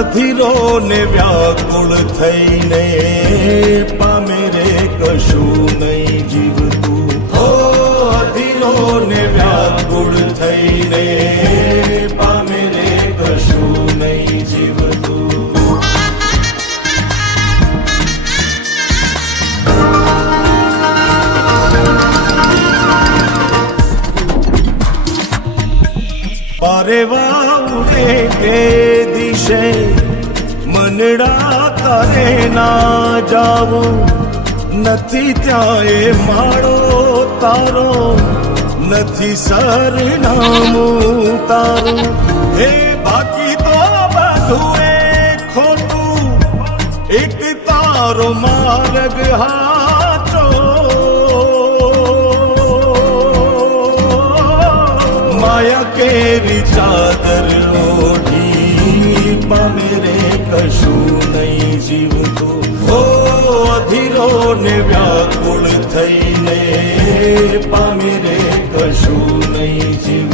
અધીરો ને વ્યાકુળ થઈને પામે રે કશું નહીં જીવતું. હો અધીરો ને વ્યાકુળ થઈને પામે રે કશું નહીં જીવતું. પારેવા ઉડે કે દિશે મનડા તારે ના જાવું નથી. ત્યાં એ માળો તારો નથી સરનામું તારું. હે બાકી તો બધું એ ખોટું એક તારો માર્ગ હાચો. માયા કેરી ચાદર ઓઢી પામે રે કશું નહીં જીવતું. હો અધીરો ને વ્યાકુળ થઈને પામે રે કશું નહીં જીવતું.